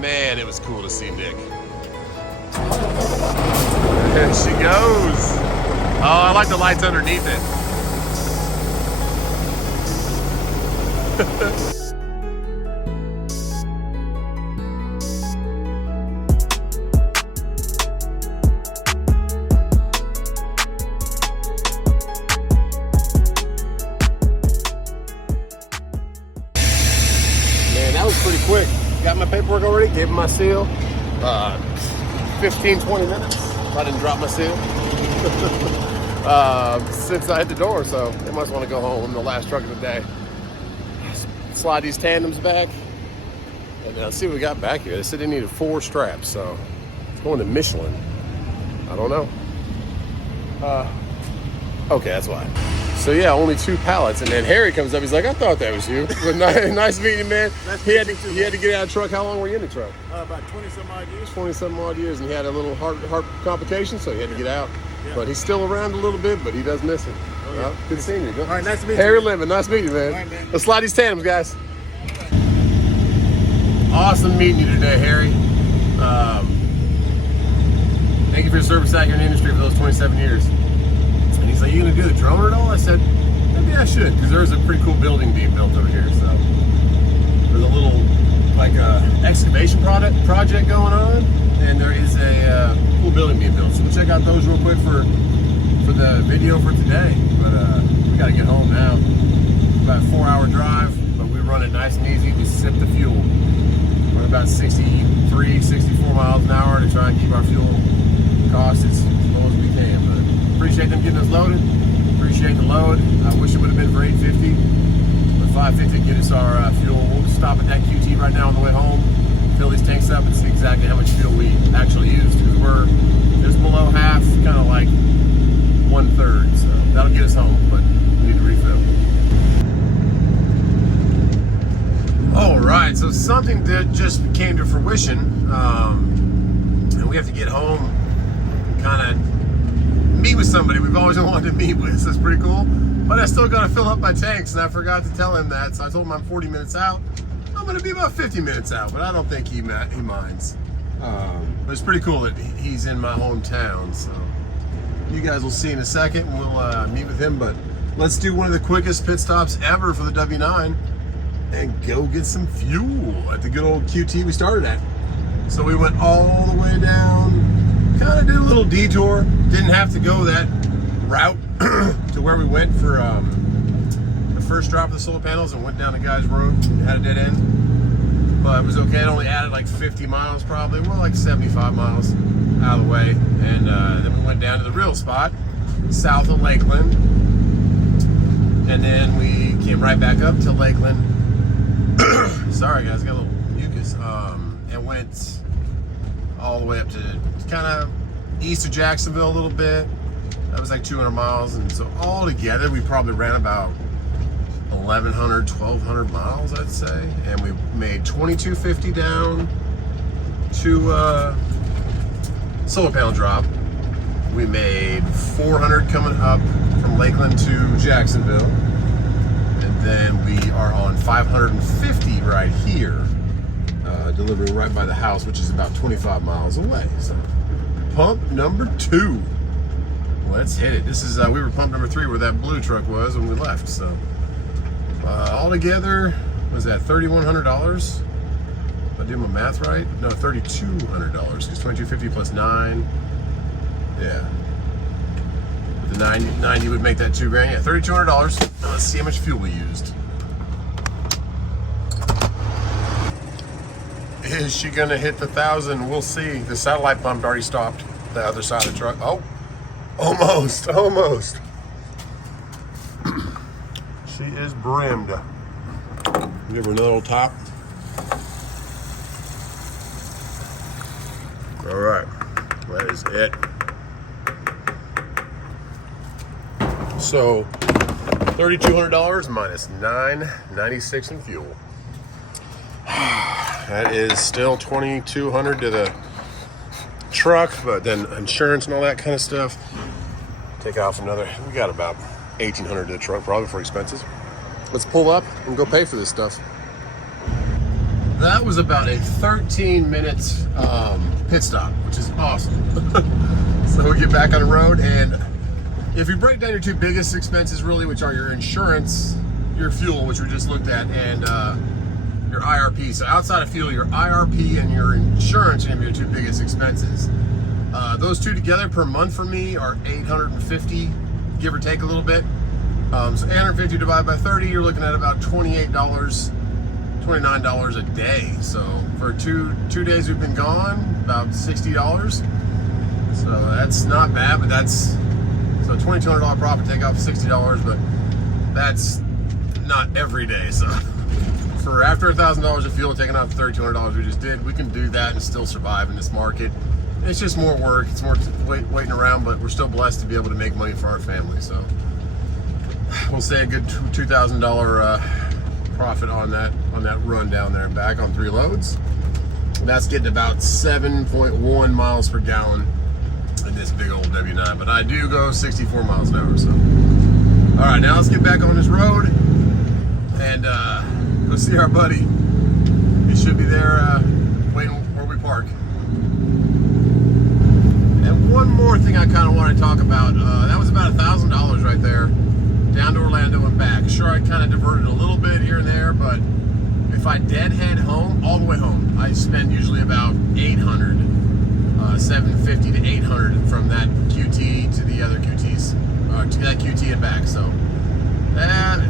Man, it was cool to see Nick. There she goes. Oh, I like the lights underneath it. Man, that was pretty quick. Got my paperwork already, gave him my seal. 15, 20 minutes. I didn't drop my seal. Since I hit the door, so they must want to go home. The last truck of the day. Slide these tandems back. And let's see what we got back here. They said they needed 4 straps, so it's going to Michelin. I don't know. Okay, that's why. So yeah, only 2 pallets, and then Harry comes up. He's like, "I thought that was you." But nice meeting you, man. He had to get out of the truck. How long were you in the truck? About 20-some odd years. 20-some odd years, and he had a little heart complication, so he had to get out. Yeah. But he's still around a little bit, but he does miss it. Oh, yeah. Good seeing you. All right, nice to meet you. Harry Lemon, nice meeting you, man. All right, man. Let's slide these tandems, guys. Awesome meeting you today, Harry. Thank you for your service out here in the industry for those 27 years. And he's like, "You gonna do the drone at all?" I said, "Maybe I should," because there's a pretty cool building being built over here. So there's a little excavation project going on, and there is a cool building being built. So we'll check out those real quick for the video for today. But we gotta get home now. About a 4-hour drive, but we run it nice and easy. Just sip the fuel. We're about 63, 64 miles an hour to try and keep our fuel costs as low as we can. But appreciate them getting us loaded. Appreciate the load. I wish it would have been for $8.50, but $5.50 get us our fuel. We'll stop at that QT right now on the way home, fill these tanks up, and see exactly how much fuel we actually used, because we're just below half, kind of like 1/3. So that'll get us home, but we need to refill. All right, so something that just came to fruition, and we have to get home, kind of meet with somebody we've always wanted to meet with. So that's pretty cool. But I still got to fill up my tanks, and I forgot to tell him that. So I told him I'm 40 minutes out. I'm going to be about 50 minutes out, but I don't think he minds. But it's pretty cool that he's in my hometown. So you guys will see in a second, and we'll meet with him. But let's do one of the quickest pit stops ever for the W9 and go get some fuel at the good old QT we started at. So we went all the way down, kind of did a little detour. Didn't have to go that route to where we went for the first drop of the solar panels, and went down the guy's room and had a dead end. But it was okay. It only added like 50 miles probably. Well, like 75 miles out of the way. And then we went down to the real spot, south of Lakeland. And then we came right back up to Lakeland. Sorry guys, got a little mucus. And went all the way up to kind of east of Jacksonville a little bit. That was like 200 miles. And so all together, we probably ran about 1,100, 1,200 miles, I'd say. And we made $22.50 down to solar panel drop. We made 400 coming up from Lakeland to Jacksonville. And then we are on 550 right here, delivering right by the house, which is about 25 miles away. So pump number 2. Let's hit it. This is, we were pump number 3 where that blue truck was when we left. So altogether, was that $3,100? If I do my math right? No, $3,200, because $2,250 plus 9. Yeah. The 90 would make that $2,000. Yeah, $3,200. Now let's see how much fuel we used. Is she gonna hit the 1,000? We'll see. The satellite pump already stopped the other side of the truck. Oh, almost. She is brimmed. Give her another little top. All right, that is it. So $3,200 minus $9.96 in fuel. That is still $2,200 to the truck, but then insurance and all that kind of stuff. Take off another. We got about $1,800 to the truck, probably for expenses. Let's pull up and go pay for this stuff. that was about a 13-minute pit stop, which is awesome. So we get back on the road, and if you break down your two biggest expenses really, which are your insurance, your fuel, which we just looked at, and your IRP. So outside of fuel, your IRP and your insurance are gonna be your two biggest expenses. Those two together per month for me are $850, give or take a little bit. So 850 divided by 30, you're looking at about $28, $29 a day. So for two days we've been gone, about $60. So that's not bad, but that's, so $2,200 profit, take off $60, but that's not every day. So for after $1,000 of fuel, taking off $3,200 we just did, we can do that and still survive in this market. It's just more work, it's more waiting around, but we're still blessed to be able to make money for our family. So we'll say a good $2,000 profit on that run down there and back on 3 loads. And that's getting about 7.1 miles per gallon in this big old W9, but I do go 64 miles an hour. So all right, now let's get back on this road and go see our buddy. He should be there waiting where we park. And one more thing I kind of want to talk about, that was about $1,000 right there, down to Orlando and back. Sure, I kind of diverted a little bit here and there, but if I deadhead home, all the way home, I spend usually about 800, 750 to 800 from that QT to the other QTs, to that QT and back. So that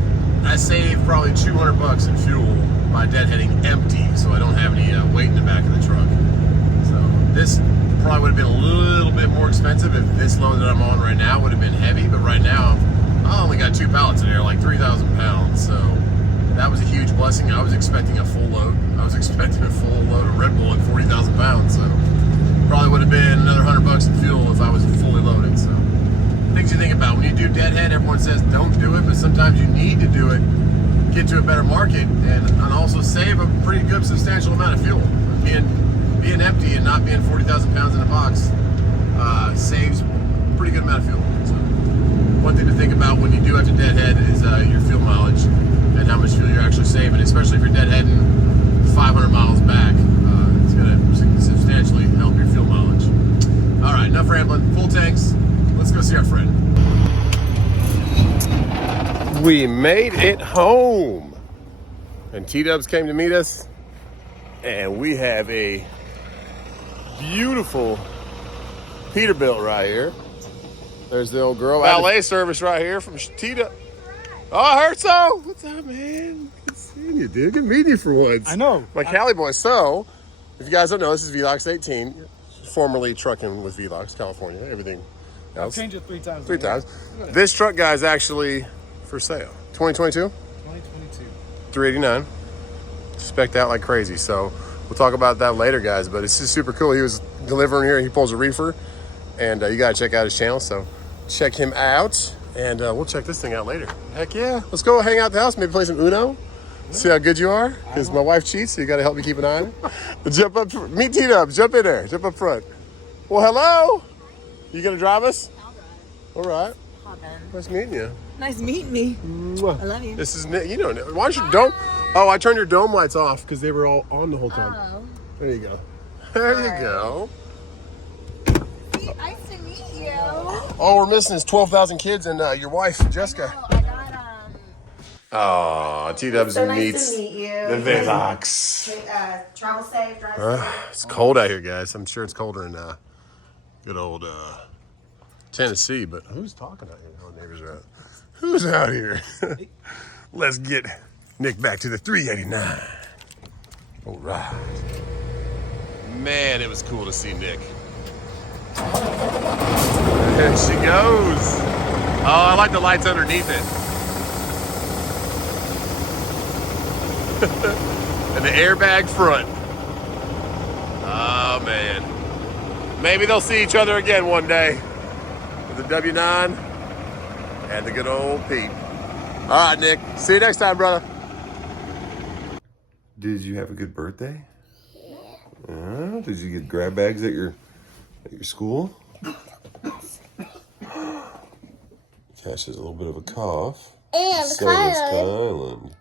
I save probably $200 in fuel by deadheading empty, so I don't have any weight in the back of the truck. So this probably would have been a little bit more expensive if this load that I'm on right now would have been heavy, but right now I only got 2 pallets in there, like 3,000 pounds. So that was a huge blessing. I was expecting a full load. I was expecting a full load of Red Bull at 40,000 pounds. So probably would have been another $100 in fuel if I was fully loaded. So things you think about when you do deadhead, everyone says don't do it, but sometimes you need to do it, get to a better market, and also save a pretty good substantial amount of fuel. Being empty and not being 40,000 pounds in a box saves a pretty good amount of fuel. So one thing to think about when you do have to deadhead is your fuel mileage and how much fuel you're actually saving, especially if you're deadheading 500 miles back. It's going to substantially help your fuel mileage. All right, enough rambling. Full tanks. Let's go see our friend. We made it home. And T-Dubs came to meet us. And we have a beautiful Peterbilt right here. There's the old girl. Valet service right here from T-Dub. Oh, I heard so. What's up, man? Good seeing you, dude. Good meeting you for once. I know. My Cali boy. So, if you guys don't know, this is Velox 18, formerly trucking with Velox, California. Everything else. I've changed it 3 times. 3 times. This truck, guy, is actually for sale. 2022? 2022. 389. Spec'd out like crazy. So, we'll talk about that later, guys. But it's just super cool. He was delivering here. He pulls a reefer. And you got to check out his channel. So, check him out. And we'll check this thing out later. Heck yeah. Let's go hang out at the house. Maybe play some Uno. See how good you are. Because my wife cheats, so you got to help me keep an eye on it. Jump up. Meet T-Dubs. Jump in there. Jump up front. Well, hello. You going to drive us? I'll drive. All right. Hop in. Nice meeting you. Nice meeting me. Mwah. I love you. This is Nick. You know, why don't you dome? Oh, I turned your dome lights off because they were all on the whole time. Oh. There you go. There you go. Nice to meet you. All we're missing is 12,000 kids and your wife, Jessica. I got Oh, T-Dubs so nice meets to meet you. the Velox. Travel safe, drive safe. It's cold out here, guys. I'm sure it's colder in good old Tennessee, but who's talking out here? Oh, neighbors are out. Who's out here? Let's get Nick back to the 389. All right. Man, it was cool to see Nick. There she goes. Oh, I like the lights underneath it. And the airbag front. Oh, man. Maybe they'll see each other again one day. With the W9 and the good old Pete. All right, Nick. See you next time, brother. Did you have a good birthday? Yeah. Did you get grab bags at your school? Cash has a little bit of a cough. And so does Kylan.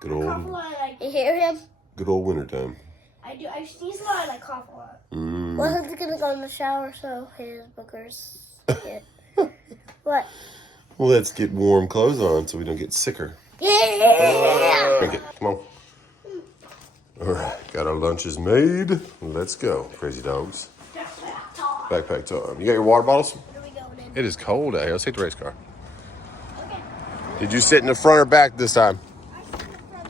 Good old. You hear him? Good old wintertime. I do. I sneeze a lot and I cough a lot. Mm. He's gonna go in the shower so his boogers get. What? Well, let's get warm clothes on so we don't get sicker. Yeah! Drink it. Come on. All right. Got our lunches made. Let's go. Crazy dogs. Backpack time. You got your water bottles? Where are we going in? It is cold out here. Let's take the race car. Okay. Did you sit in the front or back this time?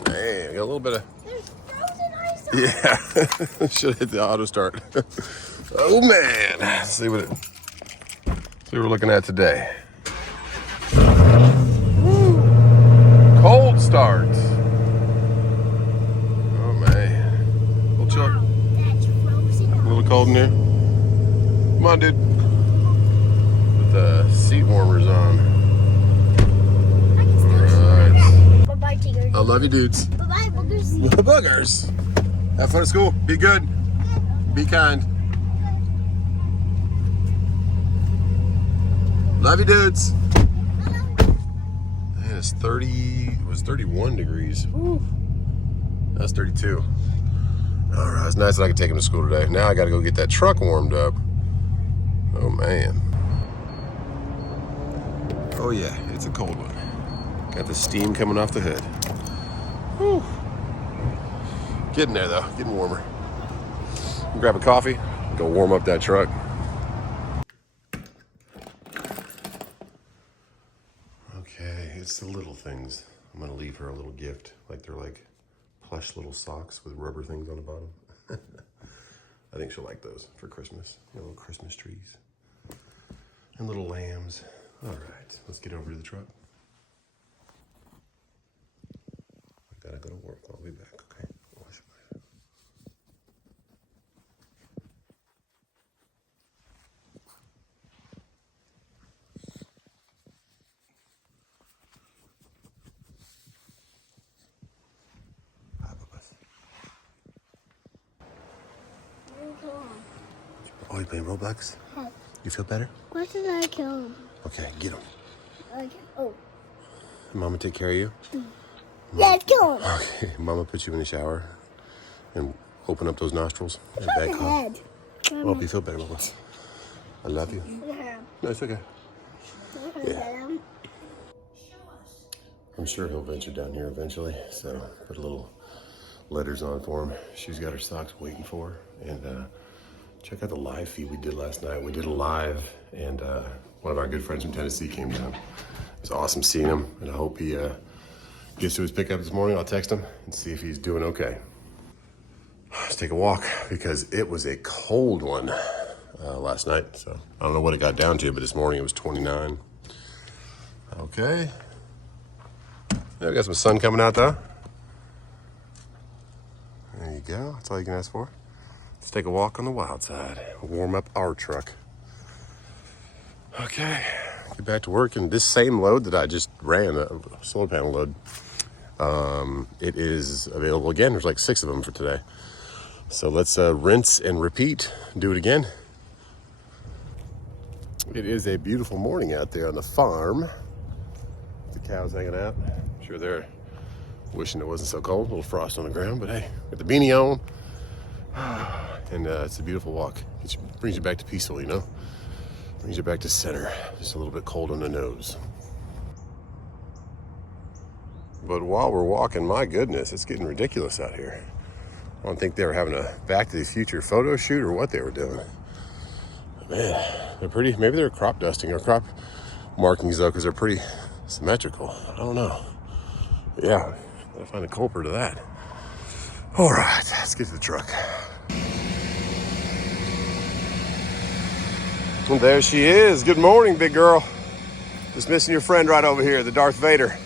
Man, got a little bit of... There's frozen ice on. Yeah. Should have hit the auto start. Oh, man. Let's see what we're looking at today. Cold starts. Oh, man. A little chill. That's frozen. A little cold in here. Come on, dude. Put the seat warmers on. All right. Bye-bye, tigers. I love you, dudes. Bye-bye, boogers. Boogers. Have fun at school. Be good. Be kind. Love you, dudes. Man, it's 30. It was 31 degrees. Woo. That's 32. All right. It's nice that I could take him to school today. Now I got to go get that truck warmed up. Oh, man. Oh, yeah. It's a cold one. Got the steam coming off the hood. Whew. Getting there, though. Getting warmer. Grab a coffee. Go warm up that truck. Okay, it's the little things. I'm going to leave her a little gift. Like they're like plush little socks with rubber things on the bottom. I think she'll like those for Christmas. You know, little Christmas trees. And little lambs. All right, let's get over to the truck. I gotta go to work. I'll be back, okay? Bye, Bubba. Oh, you playing Roblox? Huh. You feel better? What did I kill him? Okay, get him. Okay. Oh. Mama take care of you? Yeah, kill him. Okay, Mama put you in the shower and open up those nostrils. And back off. Head. Oh, hope you feel better, Mama. I love you. No, it's okay. Yeah. I'm sure he'll venture down here eventually, so put a little letters on for him. She's got her socks waiting for her. And check out the live feed we did last night. We did a live, and one of our good friends from Tennessee came down. It was awesome seeing him, and I hope he gets to his pickup this morning. I'll text him and see if he's doing okay. Let's take a walk because it was a cold one last night. So I don't know what it got down to, but this morning it was 29. Okay. Yeah, we got some sun coming out though. There you go. That's all you can ask for. Let's take a walk on the wild side. Warm up our truck. Okay. Get back to work. And this same load that I just ran, a solar panel load, it is available again. There's like 6 of them for today. So let's rinse and repeat. Do it again. It is a beautiful morning out there on the farm. The cows hanging out. I'm sure they're wishing it wasn't so cold. A little frost on the ground, but hey, with the beanie on. And it's a beautiful walk. It brings you back to peaceful, you know? Brings you back to center. Just a little bit cold on the nose. But while we're walking, my goodness, it's getting ridiculous out here. I don't think they were having a Back to the Future photo shoot or what they were doing. But man, they're pretty, maybe they're crop dusting or crop markings though, because they're pretty symmetrical. I don't know. But yeah, gotta find a culprit of that. All right, let's get to the truck. And there she is. Good morning, big girl. Just missing your friend right over here, the Darth Vader.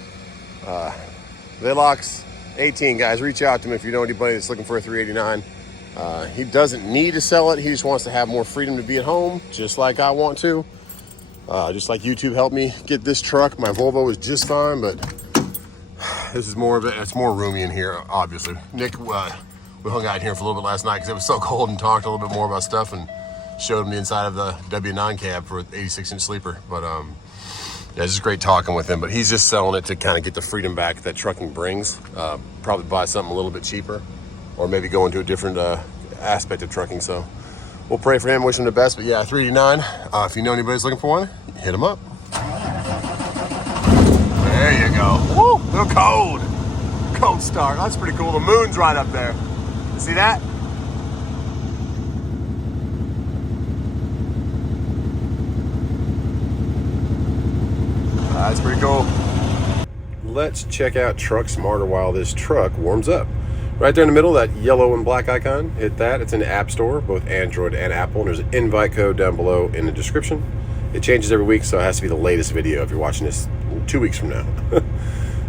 Velox 18, guys. Reach out to him if you know anybody that's looking for a 389. He doesn't need to sell it. He just wants to have more freedom to be at home, just like I want to. Just like YouTube helped me get this truck. My Volvo is just fine, but this is more of it. It's more roomy in here, obviously. Nick, we hung out in here for a little bit last night because it was so cold and talked a little bit more about stuff and showed him the inside of the W9 cab for an 86-inch sleeper. But yeah, it's just great talking with him. But he's just selling it to kind of get the freedom back that trucking brings. Probably buy something a little bit cheaper or maybe go into a different aspect of trucking. So we'll pray for him, wish him the best. But yeah, 389. If you know anybody's looking for one, hit him up. There you go. Woo, a little cold. Cold start. That's pretty cool. The moon's right up there. See that? That's pretty cool. Let's check out Truck Smarter while this truck warms up. Right there in the middle, that yellow and black icon, hit that. It's in the App Store, both Android and Apple. And there's an invite code down below in the description. It changes every week, so it has to be the latest video if you're watching this 2 weeks from now.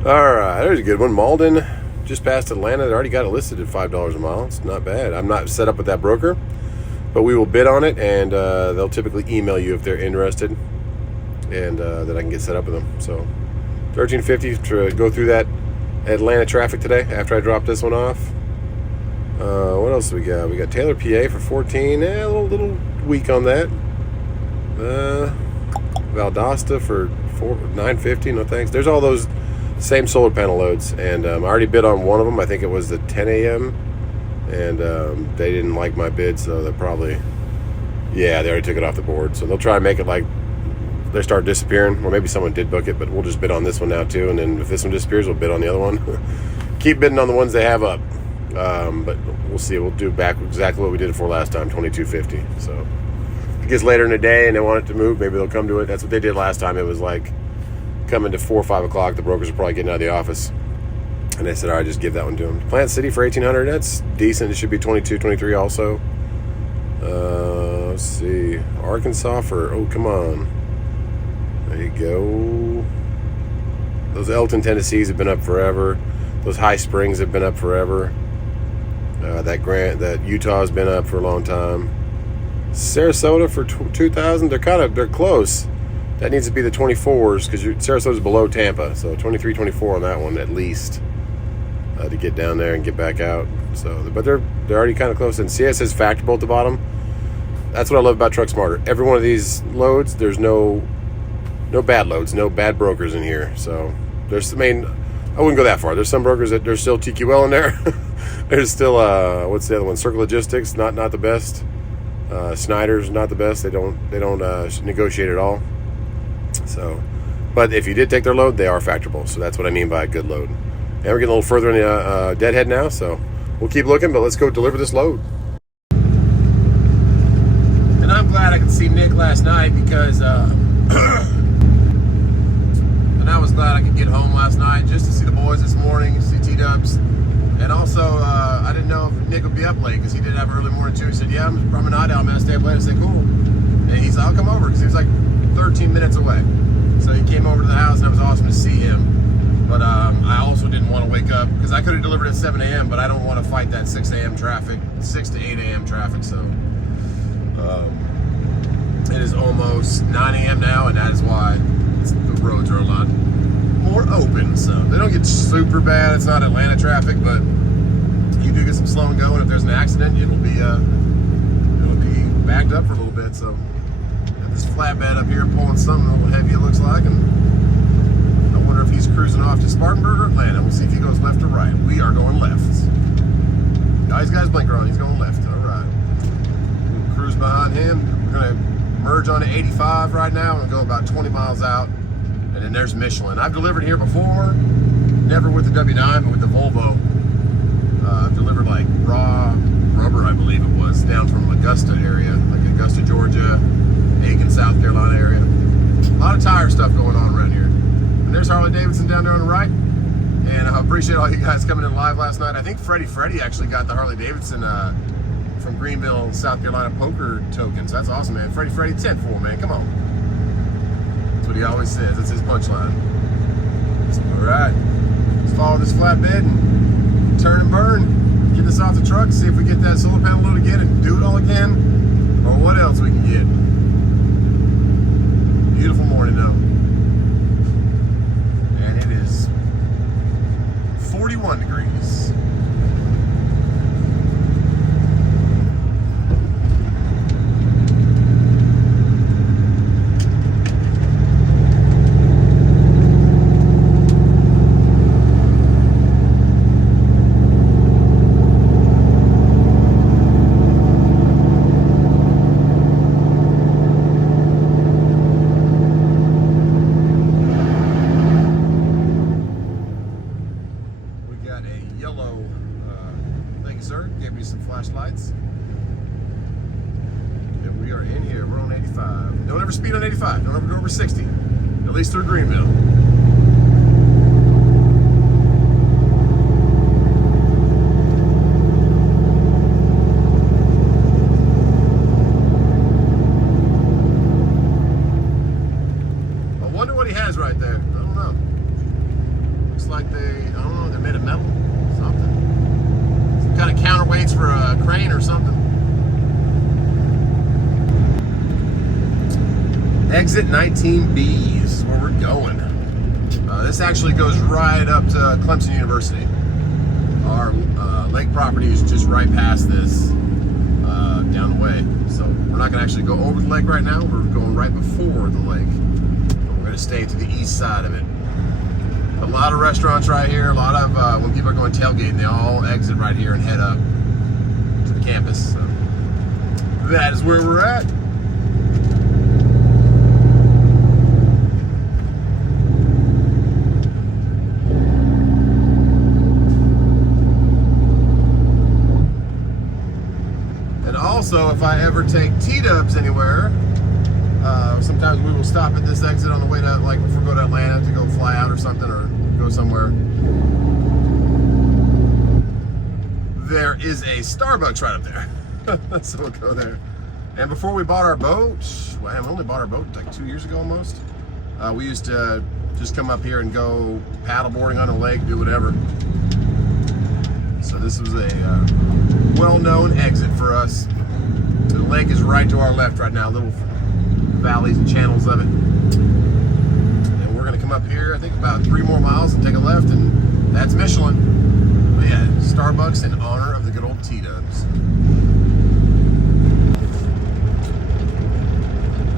All right, there's a good one. Malden, just past Atlanta. They already got it listed at $5 a mile. It's not bad. I'm not set up with that broker, but we will bid on it, and they'll typically email you if they're interested, and then I can get set up with them. So $13.50 to go through that Atlanta traffic today after I drop this one off. What else do we got? We got Taylor, PA for 14. A little weak on that. Valdosta for $9.50. No thanks. There's all those same solar panel loads, and I already bid on one of them. I think it was the 10 a.m. and they didn't like my bid, so they probably, yeah, they already took it off the board. So they'll try and make it like they start disappearing, or maybe someone did book it, but we'll just bid on this one now too, and then if this one disappears, we'll bid on the other one. Keep bidding on the ones they have up, but we'll see. We'll do back exactly what we did it for last time, $22.50. So if it gets later in the day and they want it to move, maybe they'll come to it. That's what they did last time. It was like coming to 4 or 5 o'clock. The brokers are probably getting out of the office, and they said, all right, just give that one to them. Plant City for $1,800. That's decent. It should be 22, 23 also. Let's see. Arkansas for, oh, come on. There you go. Those Elton, Tennessees have been up forever. Those High Springs have been up forever. That Utah has been up for a long time. Sarasota for 2,000. They're close. That needs to be the 24s because Sarasota's below Tampa. So 23, 24 on that one at least to get down there and get back out. So, but they're already kind of close. And CS is factorable at the bottom. That's what I love about Truck Smarter. Every one of these loads, there's no bad loads, no bad brokers in here. So there's, I wouldn't go that far. There's some brokers that there's still TQL in there. There's still what's the other one? Circle Logistics, not the best. Snyder's not the best. They don't negotiate at all. So, but if you did take their load, they are factorable. So that's what I mean by a good load. And we're getting a little further in the deadhead now, so we'll keep looking. But let's go deliver this load. And I'm glad I could see Nick last night because. And I was glad I could get home last night just to see the boys this morning, see T-Dubs. And also, I didn't know if Nick would be up late because he did have an early morning too. He said, yeah, I'm from an odd man, stay up late. I said, cool. And he said, I'll come over because he was like 13 minutes away. So he came over to the house and it was awesome to see him. But I also didn't want to wake up because I could have delivered at 7 a.m., but I don't want to fight that 6 a.m. traffic, 6 to 8 a.m. traffic. So it is almost 9 a.m. now, and that is why the roads are a lot more open. So they don't get super bad. It's not Atlanta traffic, but you do get some slow and going. If there's an accident, it'll be backed up for a little bit. So got this flatbed up here pulling something a little heavy, it looks like, and I wonder if he's cruising off to Spartanburg or Atlanta. We'll see if he goes left or right. We are going left. Now he's got his blinker on. He's going left. All right. We'll cruise behind him. We're gonna merge onto 85 right now and go about 20 miles out. And then there's Michelin. I've delivered here before, never with the W9, but with the Volvo. I've delivered like raw rubber, I believe it was, down from Augusta area, like Augusta, Georgia, Aiken, South Carolina area. A lot of tire stuff going on around here. And there's Harley Davidson down there on the right. And I appreciate all you guys coming in live last night. I think Freddie actually got the Harley Davidson from Greenville, South Carolina poker tokens. That's awesome, man. Freddie 10-4, man. Come on. That's what he always says. That's his punchline. So, all right. Let's follow this flatbed and turn and burn. Get this off the truck, see if we get that solar panel load again and do it all again, or what else we can get. Beautiful morning though. And it is 41 degrees. gave me some flashlights. And we are in here. We're on 85. Don't ever speed on 85. Don't ever go over 60. At least through Greenville. I wonder what he has right there. I don't know. Looks like they're made of metal. Something. Some kind of counterweights for a crane or something. Exit 19B is where we're going. This actually goes right up to Clemson University. Our lake property is just right past this, down the way. So we're not gonna actually go over the lake right now. We're going right before the lake. But we're gonna stay to the east side of it. A lot of restaurants right here. A lot of, when people are going tailgating, they all exit right here and head up to the campus. So that is where we're at. Also, if I ever take T-dubs anywhere, sometimes we will stop at this exit on the way to, like, if we go to Atlanta to go fly out or something, or go somewhere. There is a Starbucks right up there. So we'll go there. And before we bought our boat, well, we only bought our boat like 2 years ago almost. We used to just come up here and go paddleboarding on the lake, do whatever. So this was a well-known exit for us. The lake is right to our left right now, little valleys and channels of it. And we're gonna come up here, I think about 3 more miles and take a left, and that's Michelin. But yeah, Starbucks in honor of the good old T-dubs.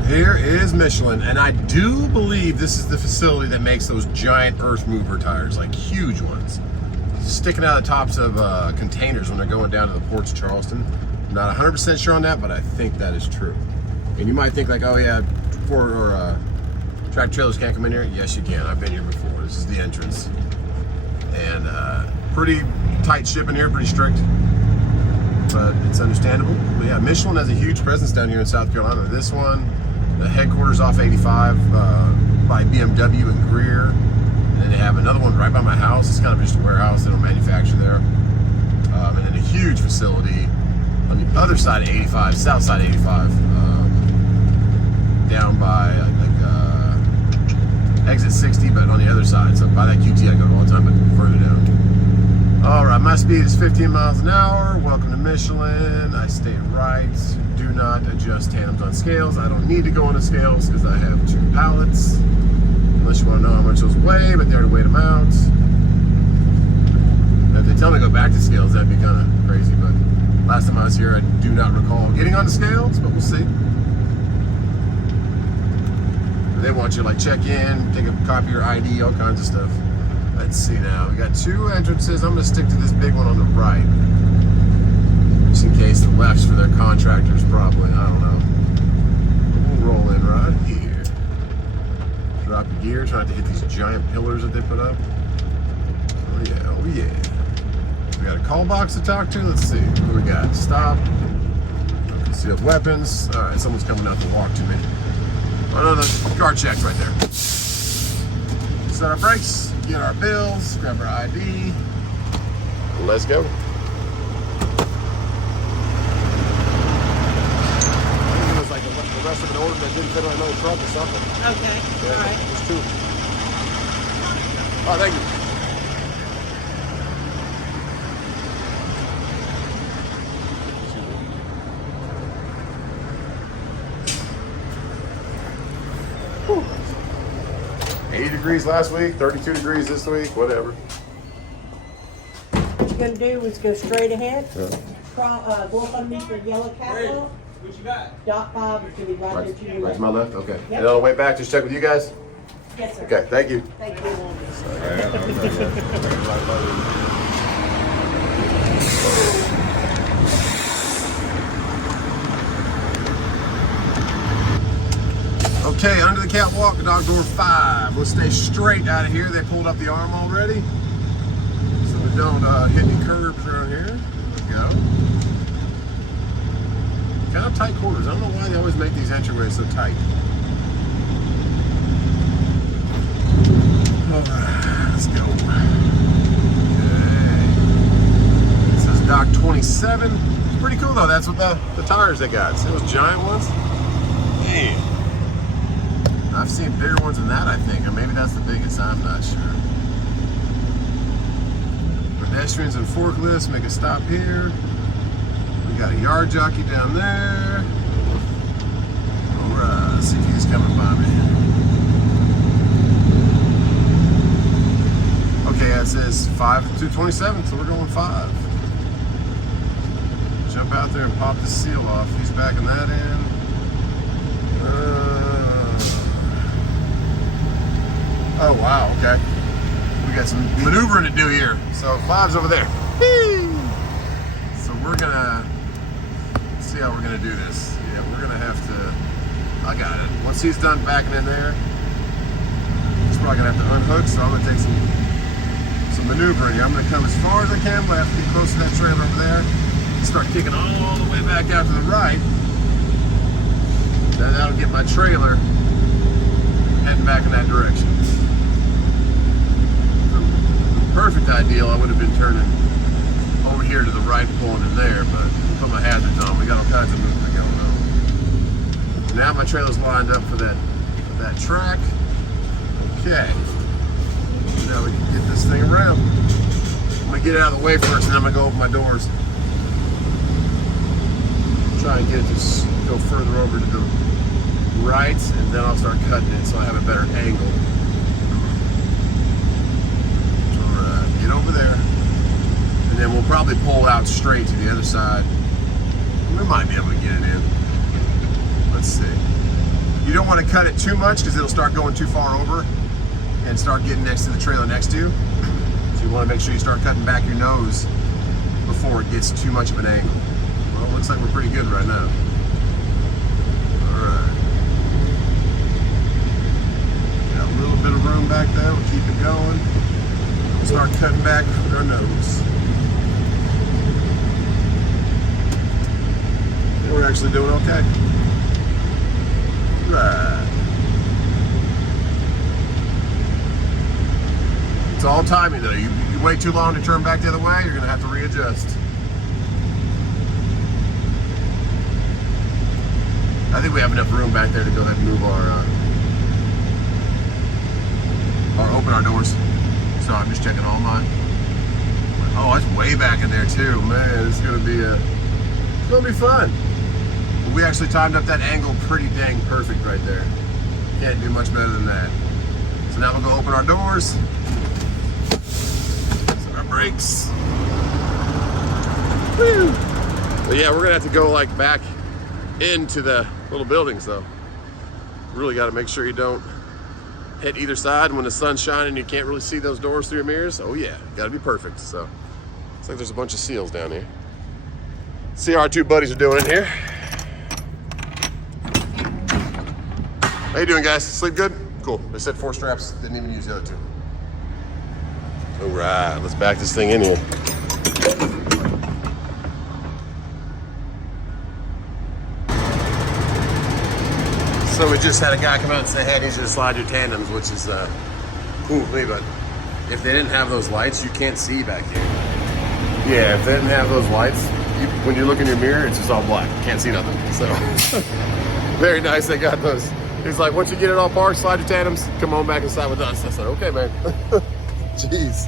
Here is Michelin, and I do believe this is the facility that makes those giant earth mover tires, like huge ones, sticking out of the tops of containers when they're going down to the ports of Charleston. I'm not 100% sure on that, but I think that is true. And you might think like, oh yeah, tractor trailers can't come in here. Yes, you can. I've been here before. This is the entrance. And pretty tight ship in here, pretty strict, but it's understandable. But yeah, Michelin has a huge presence down here in South Carolina. This one, the headquarters off 85 by BMW and Greer. And then they have another one right by my house. It's kind of just a warehouse. They don't manufacture there. And then a huge facility on the other side of 85, south side of 85, down by exit 60, but on the other side. So by that QT I go all the time, but further down. All right, my speed is 15 miles an hour. Welcome to Michelin. I stay right. Do not adjust tandems on scales. I don't need to go on the scales because I have 2 pallets. Unless you want to know how much those weigh, but they're to weigh them out. If they tell me to go back to scales, that'd be kind of crazy, but last time I was here, I do not recall getting on the scales, but we'll see. They want you to like check in, take a copy of your ID, all kinds of stuff. Let's see now. We got 2 entrances. I'm going to stick to this big one on the right. Just in case the left's for their contractors, probably. I don't know. We'll roll in right here. Drop the gear, trying to hit these giant pillars that they put up. Oh yeah, oh yeah. We got a call box to talk to. Let's see. What do we got? Stop. Concealed weapons. All right, someone's coming out to walk to me. Oh no, the car check's right there. Set our brakes, get our bills, grab our ID. Let's go. I think it was like the rest of an order that didn't fit on another truck or something. Okay, Yeah, all right. there's 2. Oh, thank you. 80 degrees last week, 32 degrees this week, whatever. What you're gonna do is go straight ahead. Yeah. Go up underneath the yellow catwalk. What you got? Dot 5 is gonna be right there to your Right left. to my left? Okay. Yep. And on the way back, just check with you guys? Yes, sir. Okay, thank you. Thank you. Okay, under the catwalk, dog door 5. We'll stay straight out of here. They pulled up the arm already, so we don't hit any curbs around here. go. Kind of tight quarters. I don't know why they always make these entryways so tight. Alright, let's go. Okay. It says Dock 27. Pretty cool though. That's what the tires they got. See those giant ones? Man. I've seen bigger ones than that, I think. Or maybe that's the biggest. I'm not sure. Pedestrians and forklifts make a stop here. We got a yard jockey down there. Alright, let's see if he's coming by me. Okay, that says 5 to 27, so we're going 5. Jump out there and pop the seal off. He's backing that in. Oh wow, okay. We got some maneuvering to do here. So 5's over there. Whee! So we're gonna see how we're gonna do this. Yeah, we're gonna have to, I got it. Once he's done backing in there, he's probably gonna have to unhook, so I'm gonna take some maneuvering here. I'm gonna come as far as I can, but I have to get close to that trailer over there. Start kicking all the way back out to the right. Then that'll get my trailer heading back in that direction. The perfect ideal, I would have been turning over here to the right, pulling in there, but put my hazards on. We got all kinds of movement going on. Now my trailer's lined up for that track. Okay. Now we can get this thing around. I'm gonna get it out of the way first, and then I'm gonna go open my doors. Try and get it to go further over to the right, and then I'll start cutting it so I have a better angle. Alright, get over there. And then we'll probably pull out straight to the other side. We might be able to get it in. Let's see. You don't want to cut it too much because it'll start going too far over and start getting next to the trailer next to you. So you want to make sure you start cutting back your nose before it gets too much of an angle. Well, it looks like we're pretty good right now. Alright. Got a little bit of room back there. We'll keep it going. We'll start cutting back with our nose. We're actually doing okay. Right. It's all timing though. You wait too long to turn back the other way, you're gonna have to readjust. I think we have enough room back there to go ahead and move or open our doors. So I'm just checking all mine. Oh, it's way back in there too. Man, it's gonna be fun. We actually timed up that angle pretty dang perfect right there. Can't do much better than that. So now we'll go open our doors. Set our brakes. Woo! But yeah, we're gonna have to go like back into the little buildings though. Really got to make sure you don't hit either side. When the sun's shining, you can't really see those doors through your mirrors. Oh yeah, got to be perfect. So looks like there's a bunch of seals down here. See how our two buddies are doing in here. How you doing, guys? Sleep good? Cool. They said 4 straps. Didn't even use the other 2. All right, let's back this thing in here. So we just had a guy come out and say, hey, I need you to slide your tandems, which is cool with me, but if they didn't have those lights, you can't see back here. Yeah, if they didn't have those lights, when you look in your mirror, it's just all black. You can't see nothing. So very nice they got those. He's like, once you get it all parked, slide your tandems, come on back inside with us. I said, okay, man. Jeez.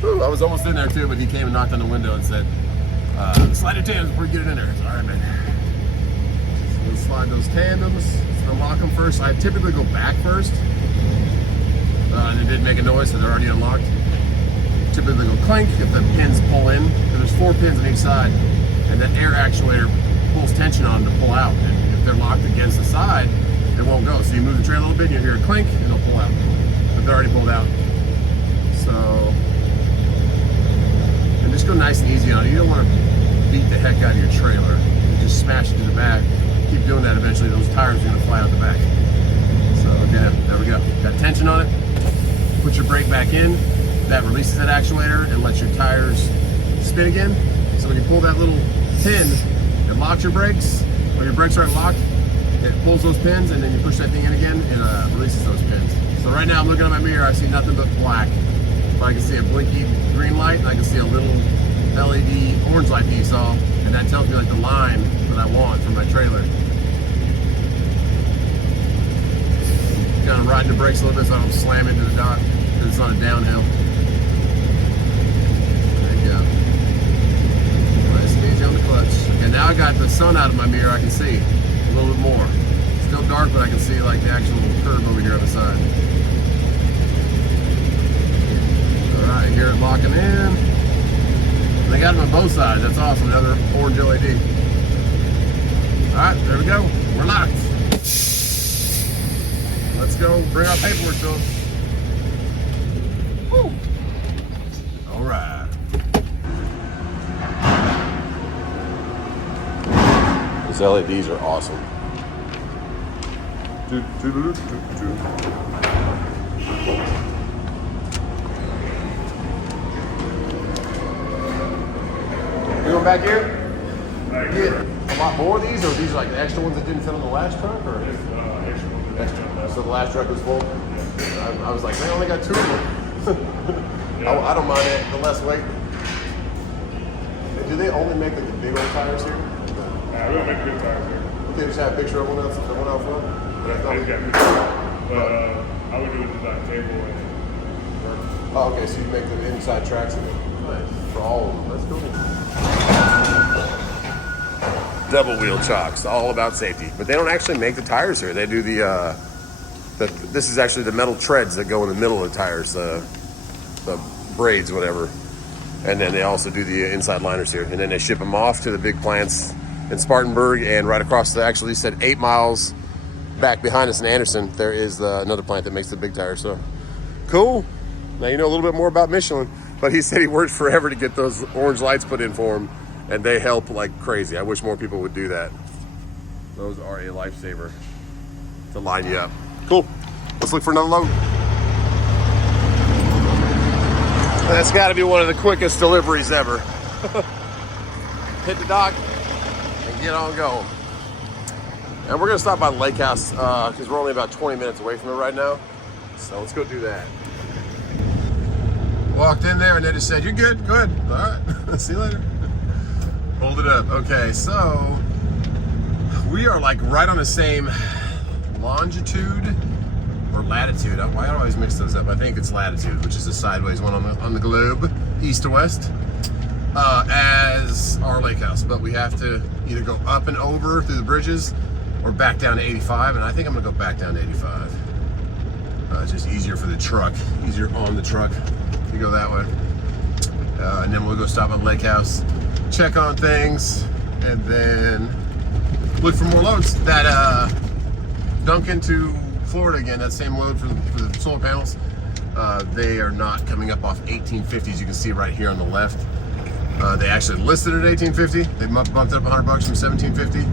Whew, I was almost in there too, but he came and knocked on the window and said, slide your tandems before you get it in there. I said, all right, man. So we'll slide those tandems, unlock them first. I typically go back first. And it did make a noise, so they're already unlocked. Typically go clink if the pins pull in. There's 4 pins on each side, and that air actuator pulls tension on them to pull out. And if they're locked against the side, it won't go. So you move the tray a little bit, and you'll hear a clink, and it'll pull out. But they're already pulled out. So, and just go nice and easy on it. You don't want to beat the heck out of your trailer. You just smash it to the back. Keep doing that, eventually those tires are going to fly out the back. So again, there we go. Got tension on it. Put your brake back in. That releases that actuator and lets your tires spin again. So So when you pull that little pin, it locks your brakes. When your brakes aren't locked, it pulls those pins, and then you push that thing in again, and releases those pins. So right now I'm looking at my mirror, I see nothing but black. But I can see a blinky green light, and I can see a little LED orange light that you saw, and that tells me like the line that I want for my trailer. Kind of riding the brakes a little bit so I don't slam into the dot, because it's on a downhill. There you go. Nice and easy on the clutch. And now I got the sun out of my mirror, I can see a little bit more. Still dark, but I can see like the actual curve over here on the side. Alright, hear it locking in. They got them on both sides, that's awesome, another orange LED. Alright, there we go, we're locked. Let's go bring our paperwork to them. Woo! Alright. These LEDs are awesome. You going back here? Get a lot more of these, or are these like the extra ones that didn't fit on the last truck? Or extra. So the last truck was full? I was like, man, I only got 2 of them. I don't mind it, the less weight. Do they only make like the big old tires here? Yeah, we don't make big tires here. They just have a picture of one out front? Yeah, they got big tires. I would do it to that table and work. Oh, okay, so you make the inside tracks of it. Nice. For all of them. That's cool. Double wheel chocks, all about safety. But they don't actually make the tires here. They do this is actually the metal treads that go in the middle of the tires, the braids, whatever. And then they also do the inside liners here. And then they ship them off to the big plants in Spartanburg, and right across actually said 8 miles back behind us in Anderson, there is another plant that makes the big tires. So cool. Now you know a little bit more about Michelin. But he said he worked forever to get those orange lights put in for him, and they help like crazy. I wish more people would do that. Those are a lifesaver to line you up. Cool. Let's look for another load. That's got to be one of the quickest deliveries ever. Hit the dock and get on going. And we're going to stop by the lake house because we're only about 20 minutes away from it right now. So let's go do that. Walked in there and they just said, "You're good, go ahead." All right, see you later. Hold it up. Okay, so we are like right on the same longitude or latitude. Why do I always mix those up? I think it's latitude, which is the sideways one on the globe, east to west, as our lake house. But we have to either go up and over through the bridges or back down to 85. And I think I'm gonna go back down to 85. It's just easier for the truck, easier on the truck. You go that way, and then we'll go stop at the lake house, check on things, and then look for more loads. That Duncan to Florida again, that same load for the solar panels, they are not coming up off 1850s. You can see right here on the left. They actually listed at 1850. They bumped it up $100 from 1750,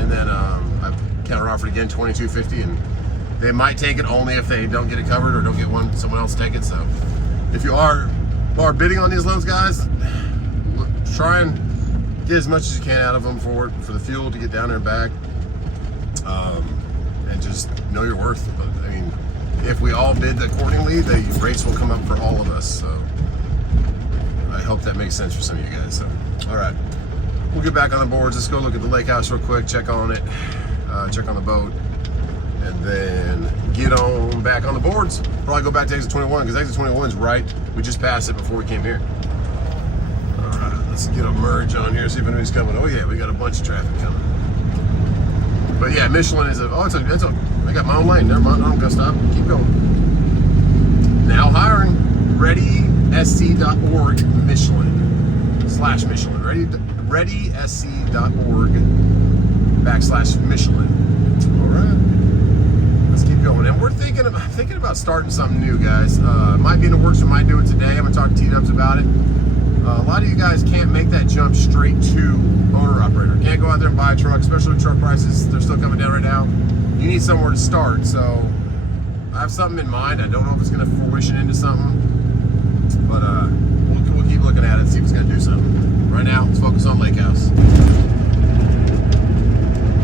and then I've counter offered again 2250, and they might take it only if they don't get it covered or don't get someone else take it. So if you are bidding on these loads, guys, try and get as much as you can out of them for the fuel to get down there and back, and just know your worth. But I mean, if we all bid accordingly, the rates will come up for all of us. So I hope that makes sense for some of you guys. So all right, we'll get back on the boards. Let's go look at the lake house real quick, check on it, check on the boat, and then get on back on the boards. Probably go back to exit 21 because exit 21 is right. We just passed it before we came here. All right, let's get a merge on here, see if anybody's coming. Oh yeah, we got a bunch of traffic coming. But yeah, Michelin is I got my own lane. Never mind, I'm gonna stop. Keep going. Now hiring. ReadySC.org Michelin/Michelin. ReadySC.org/Michelin. All right. Let's keep going. And we're thinking about starting something new, guys. Might be in the works. We might do it today. I'm gonna talk to T-Dubs about it. A lot of you guys can't make that jump straight to owner-operator. Can't go out there and buy a truck, especially with truck prices. They're still coming down right now. You need somewhere to start. So I have something in mind. I don't know if it's gonna fruition into something, but we'll keep looking at it and see if it's gonna do something. right now, let's focus on Lake House.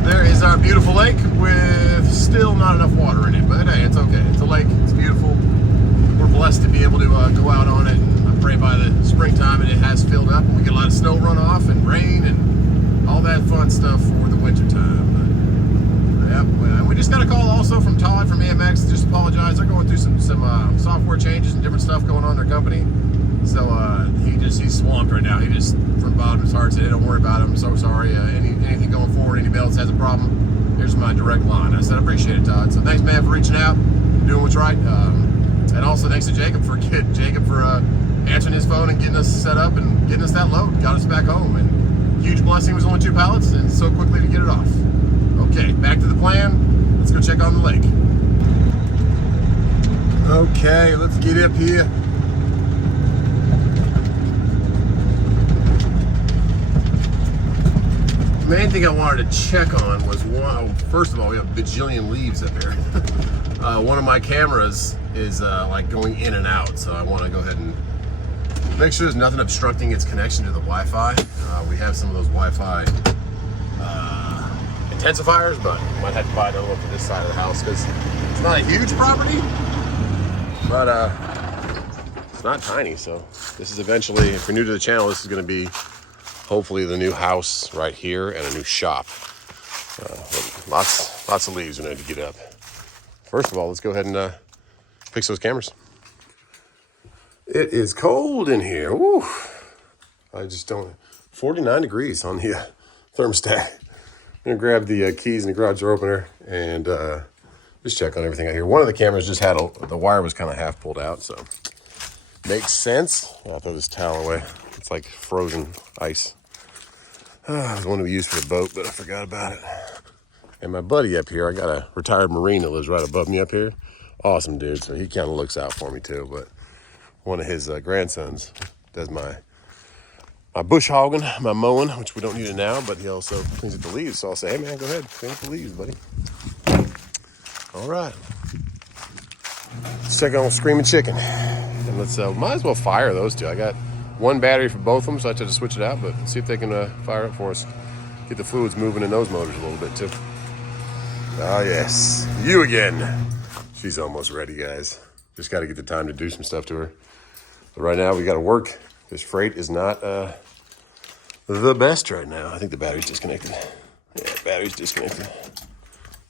There is our beautiful lake with still not enough water in it, but hey, it's okay. It's a lake, it's beautiful. We're blessed to be able to go out on it. And I pray by the springtime and it has filled up and we get a lot of snow runoff and rain and all that fun stuff for the winter time. But, yeah, we just got a call also from Todd from AMX. Just apologize. They're going through some software changes and different stuff going on in their company. So he's swamped right now. He just, from the bottom of his heart, said, hey, don't worry about it. I'm so sorry. Anything going forward, anybody else has a problem, here's my direct line. I said, I appreciate it, Todd. So thanks, man, for reaching out, doing what's right. And also thanks to Jacob for answering his phone and getting us set up and getting us that load. Got us back home. And huge blessing was only 2 pallets and so quickly to get it off. Okay, back to the plan. Let's go check on the lake. Okay, let's get up here. The main thing I wanted to check on was first of all, we have a bajillion leaves up here. One of my cameras is like going in and out, so I want to go ahead and make sure there's nothing obstructing its connection to the Wi-Fi. We have some of those Wi-Fi intensifiers, but we might have to buy another one for this side of the house because it's not a huge property, but it's not tiny. So this is eventually, if you're new to the channel, this is going to be hopefully the new house right here and a new shop. Lots of leaves we need to get up. First of all, let's go ahead and fix those cameras. It is cold in here. Woo. I just don't. 49 degrees on the thermostat. I'm gonna grab the keys in the garage door opener and just check on everything out here. One of the cameras just had the wire was kind of half pulled out, so makes sense. I'll throw this towel away. It's like frozen ice. It was the one we used for the boat, but I forgot about it. And my buddy up here, I got a retired Marine that lives right above me up here. Awesome dude, so he kind of looks out for me too. But one of his grandsons does my bush hogging, my mowing, which we don't need it now, but he also cleans up the leaves. So I'll say, hey man, go ahead, clean up the leaves, buddy. All right. Let's check on Screaming Chicken. And let's, might as well fire those two. I got one battery for both of them, so I have to switch it out, but let's see if they can fire up for us. Get the fluids moving in those motors a little bit too. Oh yes, you again. She's almost ready, guys. Just got to get the time to do some stuff to her. But right now we got to work. This freight is not the best right now. I think the battery's disconnected. Yeah, battery's disconnected.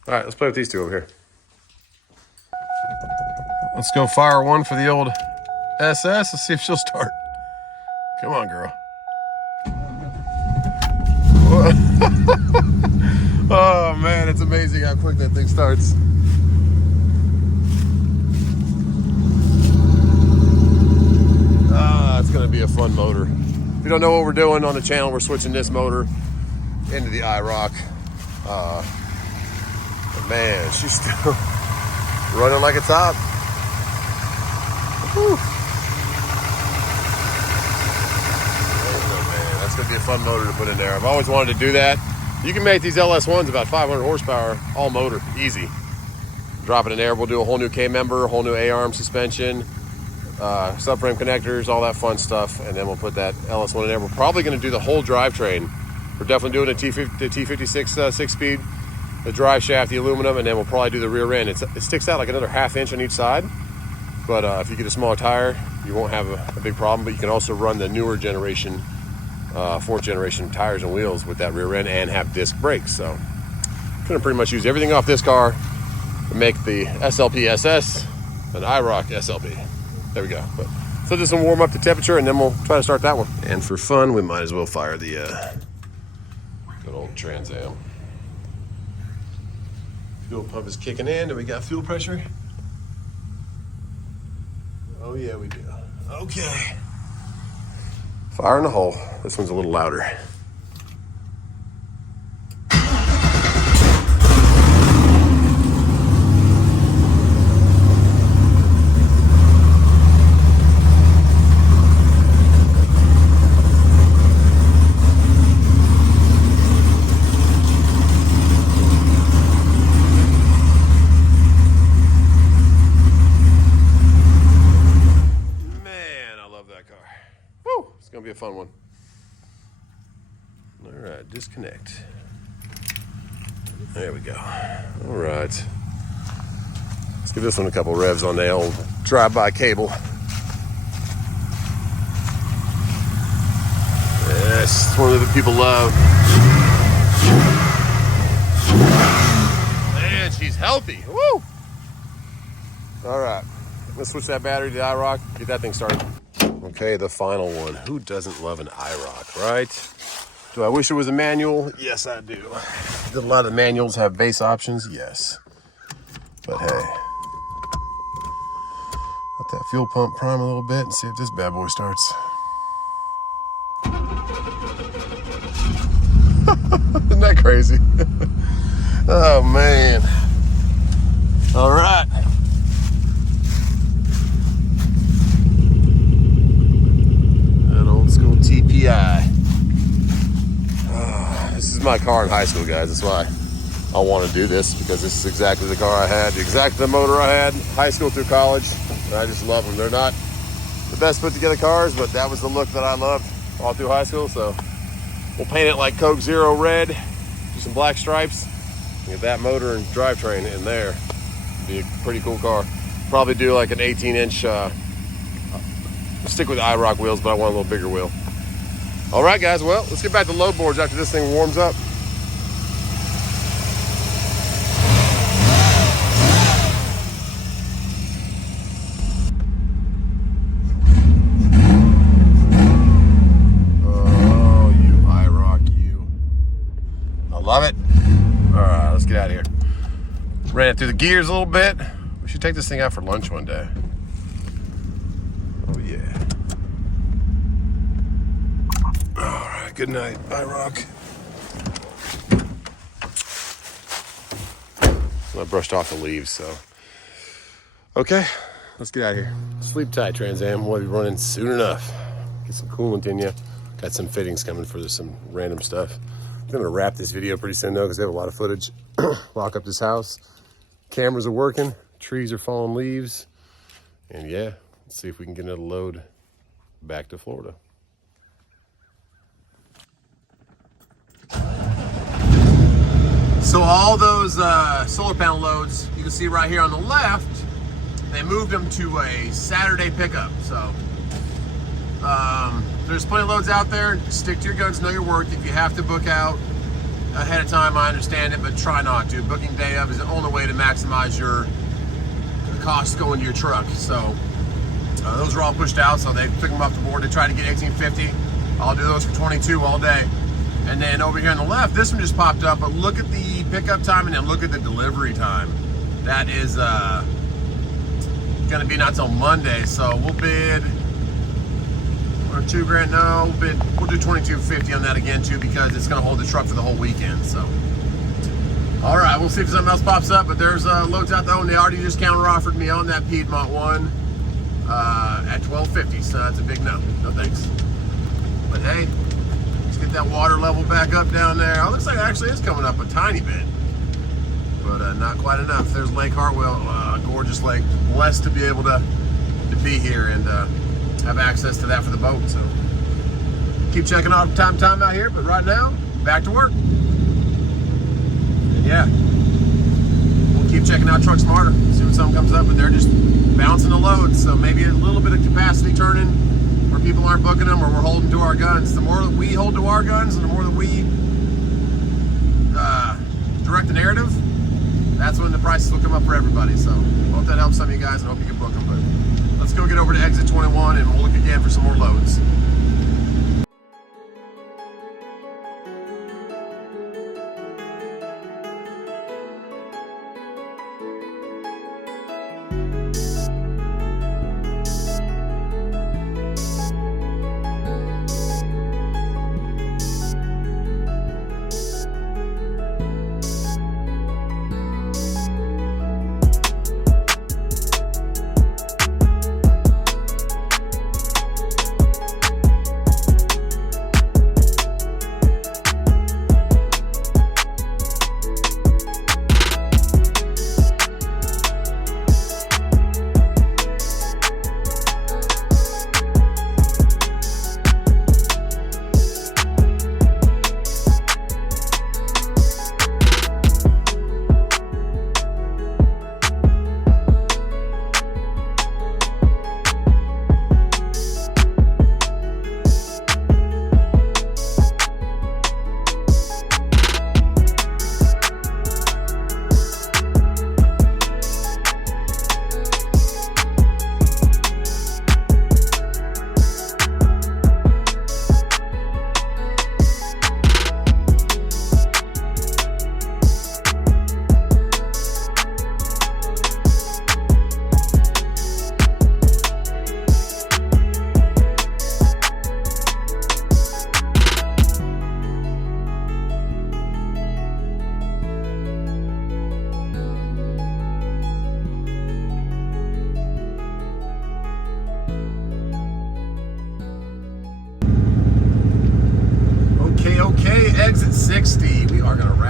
All right, let's play with these two over here. Let's go fire one for the old SS. Let's see if she'll start. Come on, girl. Oh man, it's amazing how quick that thing starts. It's gonna be a fun motor. If you don't know what we're doing on the channel, we're switching this motor into the IROC. But man, she's still running like a top. Whew. Oh man, that's gonna be a fun motor to put in there. I've always wanted to do that. You can make these LS1s about 500 horsepower, all motor, easy. Drop it in there, we'll do a whole new K-member, a whole new A-arm suspension, subframe connectors, all that fun stuff, and then we'll put that LS1 in there. We're probably gonna do the whole drivetrain. We're definitely doing the T56 6-speed, the drive shaft, the aluminum, and then we'll probably do the rear end. It sticks out like another ½ inch on each side, but if you get a smaller tire, you won't have a big problem, but you can also run the newer generation, 4th generation tires and wheels with that rear end and have disc brakes. So I'm gonna pretty much use everything off this car to make the SLP SS an IROC SLP. There we go. But so just warm up the temperature and then we'll try to start that one. And for fun, we might as well fire the good old Trans Am. Fuel pump is kicking in. Do we got fuel pressure? Oh yeah, we do. Okay. Fire in the hole. This one's a little louder. Man, I love that car. Woo! It's gonna be a fun one. Disconnect. There we go. All right. Let's give this one a couple revs on the old drive-by cable. Yes, it's one that people love. Man, she's healthy. Woo! All right. Let's switch that battery to the iRock. Get that thing started. Okay, the final one. Who doesn't love an iRock, right? Do I wish it was a manual? Yes, I do. Did a lot of the manuals have base options? Yes. But hey. Let that fuel pump prime a little bit and see if this bad boy starts. Isn't that crazy? Oh, man. All right. That old school TPI. This is my car in high school, guys. That's why I want to do this, because this is exactly the car I had, exactly the motor I had, high school through college. And I just love them. They're not the best put together cars, but that was the look that I loved all through high school. So we'll paint it like Coke Zero red, do some black stripes, get that motor and drivetrain in there. It'd be a pretty cool car. Probably do like an 18-inch, stick with iRock wheels, but I want a little bigger wheel. All right, guys, well, let's get back to load boards after this thing warms up. Oh, you iRock, you. I love it. All right, let's get out of here. Ran it through the gears a little bit. We should take this thing out for lunch one day. Oh, yeah. All right, good night, iRock. I brushed off the leaves, so. Okay, let's get out of here. Sleep tight, Trans Am. We'll be running soon enough. Get some coolant in you. Got some fittings coming for some random stuff. I'm gonna wrap this video pretty soon though, because we have a lot of footage. Lock up this house. Cameras are working. Trees are falling leaves. And yeah, let's see if we can get another load back to Florida. So all those solar panel loads, you can see right here on the left, they moved them to a Saturday pickup. So there's plenty of loads out there. Stick to your guns, know your worth. If you have to book out ahead of time, I understand it, but try not to. Booking day of is the only way to maximize your costs going to your truck. So those are all pushed out, so they took them off the board. They tried to get 1850. I'll do those for 22 all day. And then over here on the left, this one just popped up, but look at the pickup time and then look at the delivery time. That is gonna be not till Monday, so we'll bid, or $2 grand, no, we'll do $22.50 on that again too, because it's gonna hold the truck for the whole weekend, so. All right, we'll see if something else pops up, but there's loads out there, and they already just counter offered me on that Piedmont one at $12.50, so that's a big no, no thanks. But hey, let's get that water level back up down there. Oh, looks like it actually is coming up a tiny bit, but not quite enough. There's Lake Hartwell, gorgeous lake. Blessed to be able to be here and have access to that for the boat. So keep checking out time out here, but right now, back to work. And yeah, we'll keep checking out Truck Smarter, see what something comes up, but they're just bouncing the loads. So maybe a little bit of capacity turning where people aren't booking them, or we're holding to our guns. The more that we hold to our guns and the more that we direct the narrative, that's when the prices will come up for everybody. So hope that helps some of you guys and hope you can book them. But let's go get over to exit 21 and we'll look again for some more loads.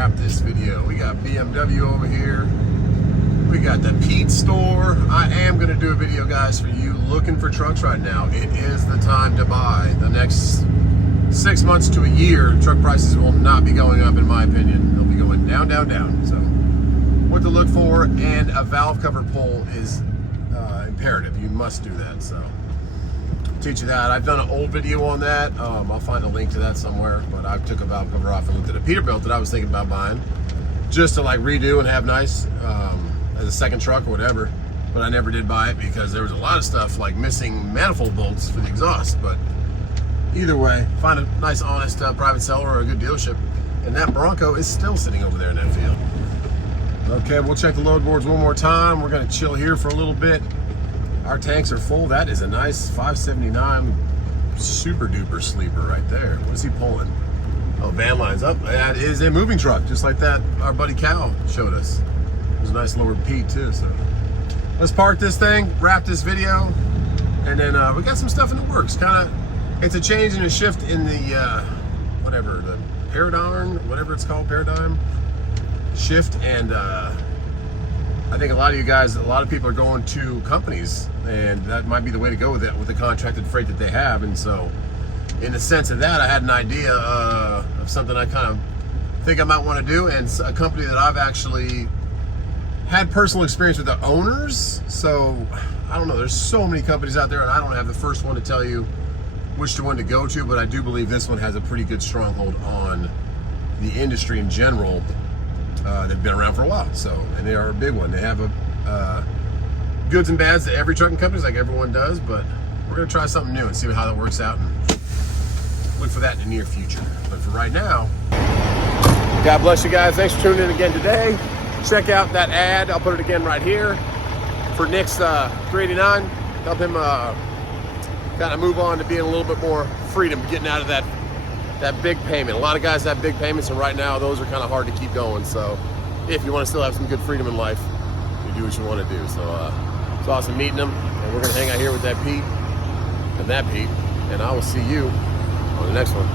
wrap this video. We got BMW over here. We got the Pete store. I am going to do a video, guys, for you looking for trucks right now. It is the time to buy. The next 6 months to a year, truck prices will not be going up, in my opinion. They'll be going down, down, down. So what to look for, and a valve cover pull is imperative. You must do that. So I'll teach you that. I've done an old video on that. I'll find a link to that somewhere, but I took a valve cover off and looked at a Peterbilt that I was thinking about buying just to like redo and have nice as a second truck or whatever, but I never did buy it because there was a lot of stuff like missing manifold bolts for the exhaust. But either way, find a nice honest private seller or a good dealership, and that Bronco is still sitting over there in that field. Okay, we'll check the load boards one more time. We're gonna chill here for a little bit. Our tanks are full. That is a nice 579 super duper sleeper right there. What is he pulling? Oh, van line's up. That is a moving truck, just like that our buddy Cal showed us. There's a nice lowered P too. So let's park this thing, wrap this video, and then we got some stuff in the works. It's a change and a shift in the whatever, the paradigm, whatever it's called, paradigm shift. And I think a lot of people are going to companies, and that might be the way to go with it, with the contracted freight that they have. And so in the sense of that, I had an idea of something I kind of think I might want to do, and a company that I've actually had personal experience with the owners. So I don't know, there's so many companies out there, and I don't have the first one to tell you which one to go to, but I do believe this one has a pretty good stronghold on the industry in general. They've been around for a while, so, and they are a big one. They have a goods and bads to every trucking company, like everyone does, but we're gonna try something new and see how that works out, and look for that in the near future. But for right now, God bless you guys. Thanks for tuning in again today. Check out that ad. I'll put it again right here for Nick's 389. Help him kind of move on to being a little bit more freedom, getting out of that big payment. A lot of guys have big payments, and right now those are kind of hard to keep going. So if you want to still have some good freedom in life, you do what you want to do. So it's awesome meeting them, and we're going to hang out here with that Pete and that Pete, and I will see you on the next one.